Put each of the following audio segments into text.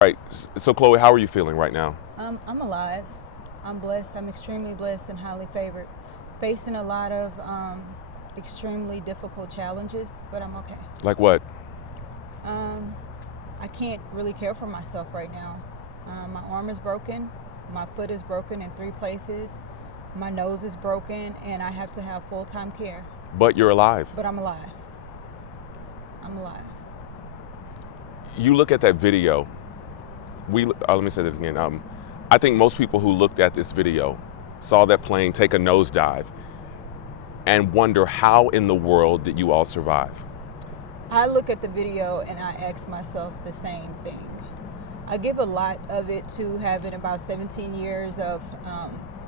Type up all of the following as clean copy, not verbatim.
Right. So, Chloe, how are you feeling right now? I'm alive. I'm blessed. I'm extremely blessed and highly favored. Facing a lot of extremely difficult challenges, but I'm okay. Like what? I can't really care for myself right now. My arm is broken. My foot is broken in 3 places. My nose is broken, and I have to have full-time care. But you're alive. But I'm alive. I'm alive. You look at that video. Let me say this again. I think most people who looked at this video saw that plane take a nosedive and wonder how in the world did you all survive? I look at the video and I ask myself the same thing. I give a lot of it to having about 17 years of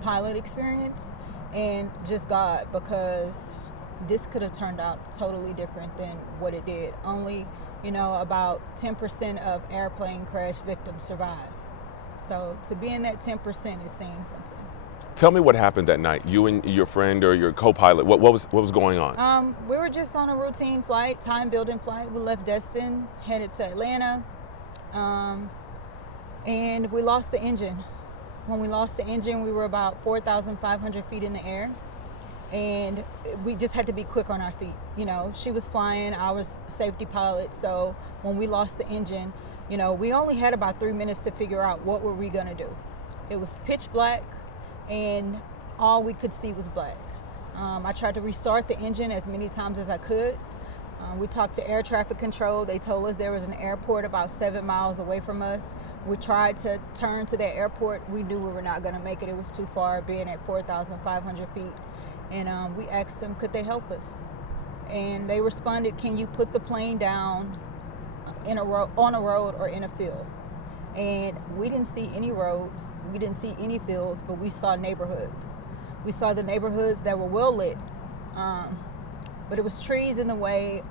pilot experience and just God, because this could have turned out totally different than what it did. Only, about 10% of airplane crash victims survive. So to be in that 10% is saying something. Tell me what happened that night. You and your friend or your co-pilot. What was going on? We were just on a routine flight, time building flight. We left Destin, headed to Atlanta, and we lost the engine. When we lost the engine, we were about 4,500 feet in the air, and we just had to be quick on our feet. She was flying, I was safety pilot, so when we lost the engine, we only had about 3 minutes to figure out what were we gonna do. It was pitch black, and all we could see was black. I tried to restart the engine as many times as I could. We talked to air traffic control. They told us there was an airport about 7 miles away from us. We tried to turn to that airport. We knew we were not gonna make it. It was too far, being at 4,500 feet. And we asked them, could they help us? And they responded, can you put the plane down on a road or in a field? And we didn't see any roads, we didn't see any fields, but we saw neighborhoods. We saw the neighborhoods that were well lit, but it was trees in the way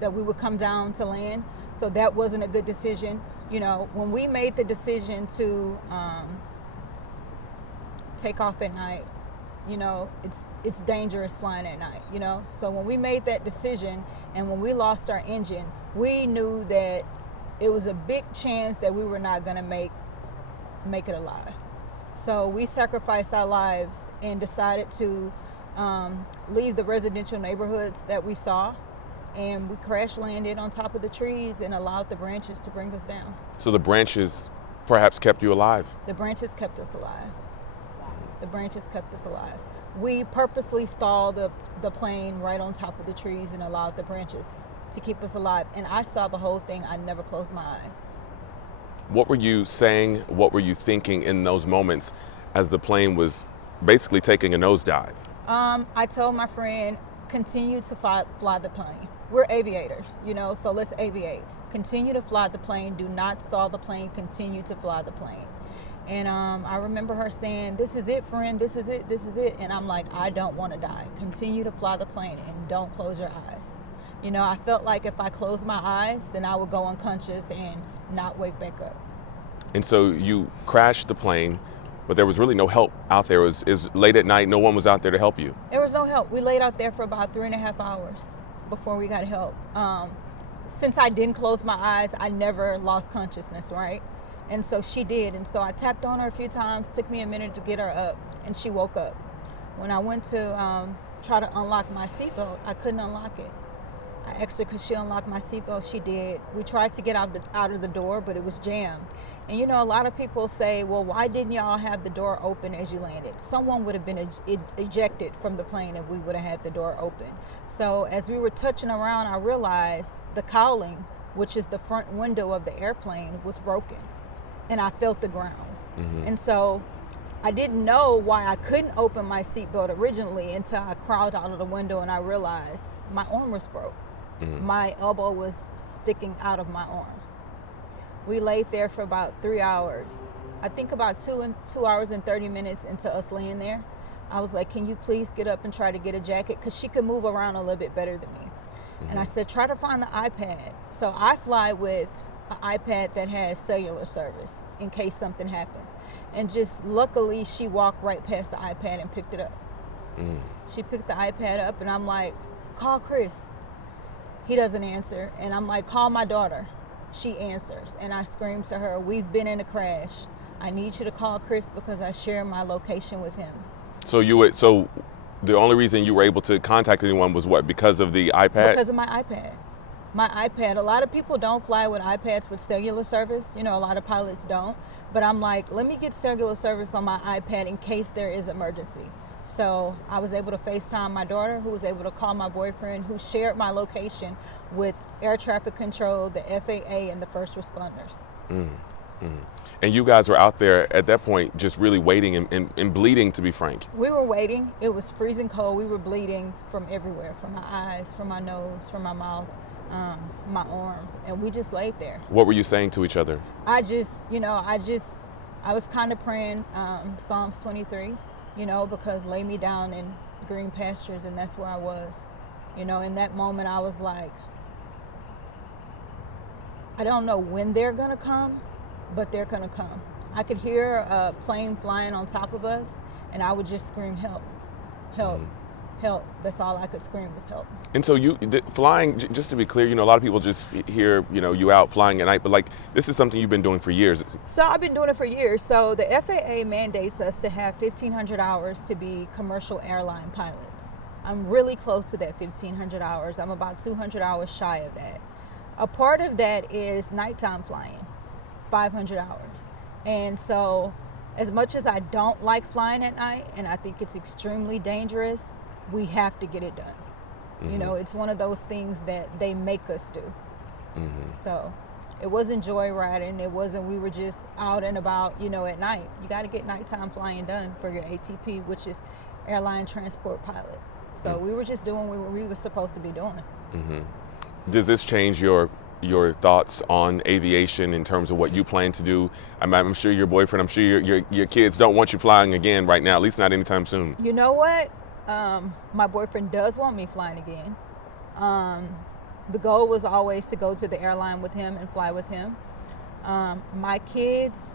that we would come down to land, so that wasn't a good decision. When we made the decision to take off at night, it's dangerous flying at night, So when we made that decision and when we lost our engine, we knew that it was a big chance that we were not gonna make it alive. So we sacrificed our lives and decided to leave the residential neighborhoods that we saw, and we crash landed on top of the trees and allowed the branches to bring us down. So the branches perhaps kept you alive? The branches kept us alive. The branches kept us alive. We purposely stalled the plane right on top of the trees and allowed the branches to keep us alive. And I saw the whole thing. I never closed my eyes. What were you saying? What were you thinking in those moments as the plane was basically taking a nosedive? I told my friend, continue to fly the plane. We're aviators, so let's aviate. Continue to fly the plane. Do not stall the plane. Continue to fly the plane. And I remember her saying, this is it, friend, this is it, this is it. And I'm like, I don't want to die. Continue to fly the plane and don't close your eyes. I felt like if I closed my eyes, then I would go unconscious and not wake back up. And so you crashed the plane, but there was really no help out there. It was late at night, no one was out there to help you. There was no help. We laid out there for about 3.5 hours before we got help. Since I didn't close my eyes, I never lost consciousness, right? And so she did, and so I tapped on her a few times. Took me a minute to get her up, and she woke up. When I went to try to unlock my seatbelt, I couldn't unlock it. I asked her, could she unlock my seatbelt? She did. We tried to get out of the door, but it was jammed. And a lot of people say, well, why didn't y'all have the door open as you landed? Someone would have been ejected from the plane if we would have had the door open. So as we were touching around, I realized the cowling, which is the front window of the airplane, was broken. And I felt the ground. Mm-hmm. And so I didn't know why I couldn't open my seatbelt originally until I crawled out of the window and I realized my arm was broke. Mm-hmm. My elbow was sticking out of my arm. We laid there for about 3 hours. I think about 2 hours and 30 minutes into us laying there, I was like, can you please get up and try to get a jacket? Because she could move around a little bit better than me. Mm-hmm. And I said, try to find the iPad. So I fly with an iPad that has cellular service in case something happens. And just luckily, she walked right past the iPad and picked it up. Mm. She picked the iPad up, and I'm like, call Chris. He doesn't answer. And I'm like, call my daughter. she answers, and I scream to her, "We've been in a crash. I need you to call Chris because I share my location with him." So the only reason you were able to contact anyone was what? Because of the iPad? Because of my iPad. My iPad. A lot of people don't fly with iPads with cellular service. You know, a lot of pilots don't. But I'm like, let me get cellular service on my iPad in case there is emergency. So I was able to FaceTime my daughter, who was able to call my boyfriend, who shared my location with air traffic control, the FAA, and the first responders. And you guys were out there at that point just really waiting and bleeding, to be frank. We were waiting. It was freezing cold. We were bleeding from everywhere, from my eyes, from my nose, from my mouth, my arm. And we just laid there. What were you saying to each other? I was kind of praying Psalms 23, because lay me down in green pastures, and that's where I was. In that moment, I was like, I don't know when they're going to come, but they're going to come. I could hear a plane flying on top of us, and I would just scream, help, help, help. That's all I could scream was help. And so flying, just to be clear, a lot of people just hear, you out flying at night, but this is something you've been doing for years. So I've been doing it for years. So the FAA mandates us to have 1,500 hours to be commercial airline pilots. I'm really close to that 1,500 hours. I'm about 200 hours shy of that. A part of that is nighttime flying, 500 hours. And so as much as I don't like flying at night, and I think it's extremely dangerous, we have to get it done. It's one of those things that they make us do. So it wasn't joyriding. It wasn't, we were just out and about, at night. You got to get nighttime flying done for your ATP, which is airline transport pilot. So we were just doing what we were supposed to be doing. Does this change your thoughts on aviation in terms of what you plan to do? I'm sure your boyfriend, I'm sure your kids don't want you flying again right now, at least not anytime soon. You know what? My boyfriend does want me flying again. The goal was always to go to the airline with him and fly with him. My kids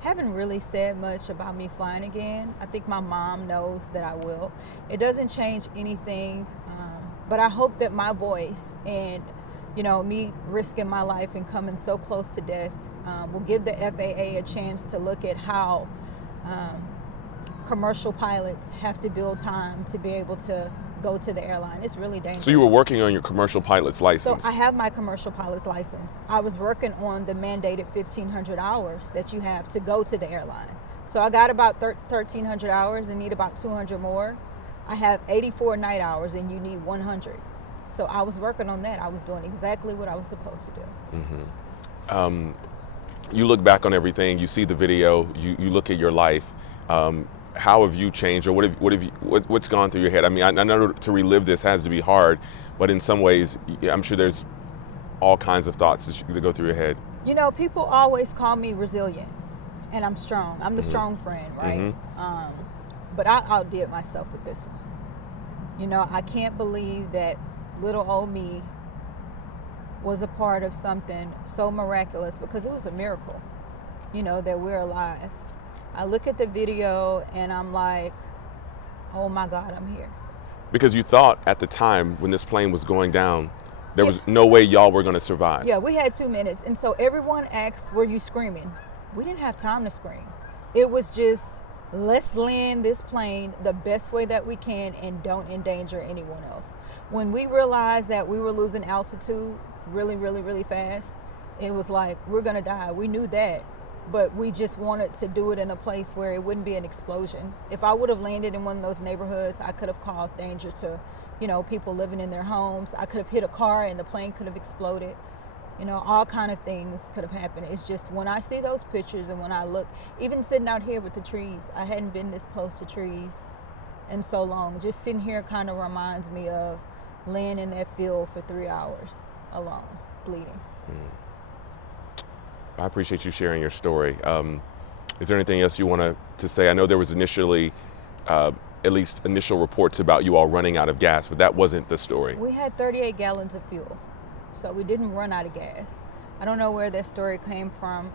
haven't really said much about me flying again. I think my mom knows that I will. It doesn't change anything, but I hope that my voice and me risking my life and coming so close to death will give the FAA a chance to look at how commercial pilots have to build time to be able to go to the airline. It's really dangerous. So you were working on your commercial pilot's license? So I have my commercial pilot's license. I was working on the mandated 1,500 hours that you have to go to the airline. So I got about 1,300 hours and need about 200 more. I have 84 night hours and you need 100. So I was working on that. I was doing exactly what I was supposed to do. You look back on everything, you see the video, you look at your life. How have you changed, or what's gone through your head? I mean, I know to relive this has to be hard, but in some ways, I'm sure there's all kinds of thoughts that go through your head. People always call me resilient, and I'm strong. I'm the strong friend, right? But I outdid myself with this one. I can't believe that little old me was a part of something so miraculous, because it was a miracle, that we're alive. I look at the video and I'm like, oh my God, I'm here. Because you thought at the time when this plane was going down, there was no way y'all were going to survive. Yeah, we had 2 minutes. And so everyone asked, were you screaming? We didn't have time to scream. It was just, let's land this plane the best way that we can and don't endanger anyone else. When we realized that we were losing altitude really, really, really fast, it was like, we're going to die. We knew that. But we just wanted to do it in a place where it wouldn't be an explosion. If I would have landed in one of those neighborhoods, I could have caused danger to, people living in their homes. I could have hit a car and the plane could have exploded. All kind of things could have happened. It's just when I see those pictures and when I look, even sitting out here with the trees, I hadn't been this close to trees in so long. Just sitting here kind of reminds me of laying in that field for 3 hours alone, bleeding. I appreciate you sharing your story. Is there anything else you want to say? I know there was initially, at least initial reports about you all running out of gas, but that wasn't the story. We had 38 gallons of fuel, so we didn't run out of gas. I don't know where that story came from.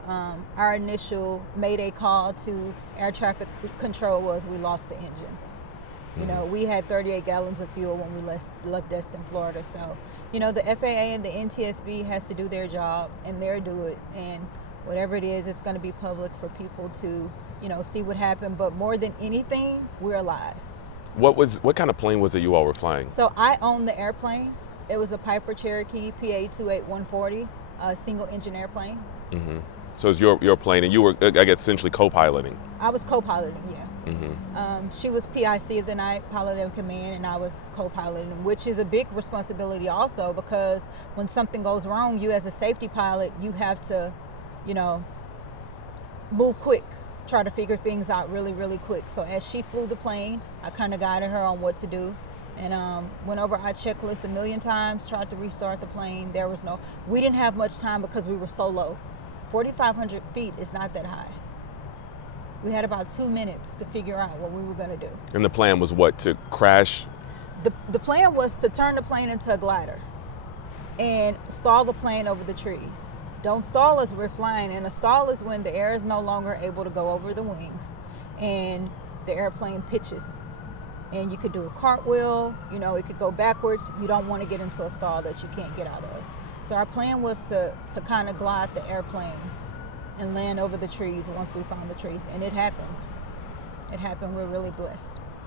Our initial mayday call to air traffic control was we lost the engine. You know, we had 38 gallons of fuel when we left Destin, Florida. So, you know, the FAA and the NTSB has to do their job, and they'll do it. And whatever it is, it's going to be public for people to, you know, see what happened. But more than anything, we're alive. What kind of plane was it you all were flying? So I owned the airplane. It was a Piper Cherokee PA-28140, a single engine airplane. Mm-hmm. So it was your plane, and you were, I guess, essentially co-piloting. I was co-piloting, yeah. Mm-hmm. She was PIC of the night, pilot in command, and I was co-piloting, which is a big responsibility also, because when something goes wrong, you as a safety pilot, you have to, you know, move quick, try to figure things out really, really quick. So as she flew the plane, I kind of guided her on what to do, and went over our checklist a million times, tried to restart the plane. We didn't have much time because we were so low. 4,500 feet is not that high. We had about 2 minutes to figure out what we were going to do. And the plan was what, to crash? The plan was to turn the plane into a glider and stall the plane over the trees. Don't stall as we're flying, and a stall is when the air is no longer able to go over the wings and the airplane pitches. And you could do a cartwheel, you know, it could go backwards. You don't want to get into a stall that you can't get out of. So our plan was to kind of glide the airplane and land over the trees once we found the trees. And it happened. It happened. We're really blessed.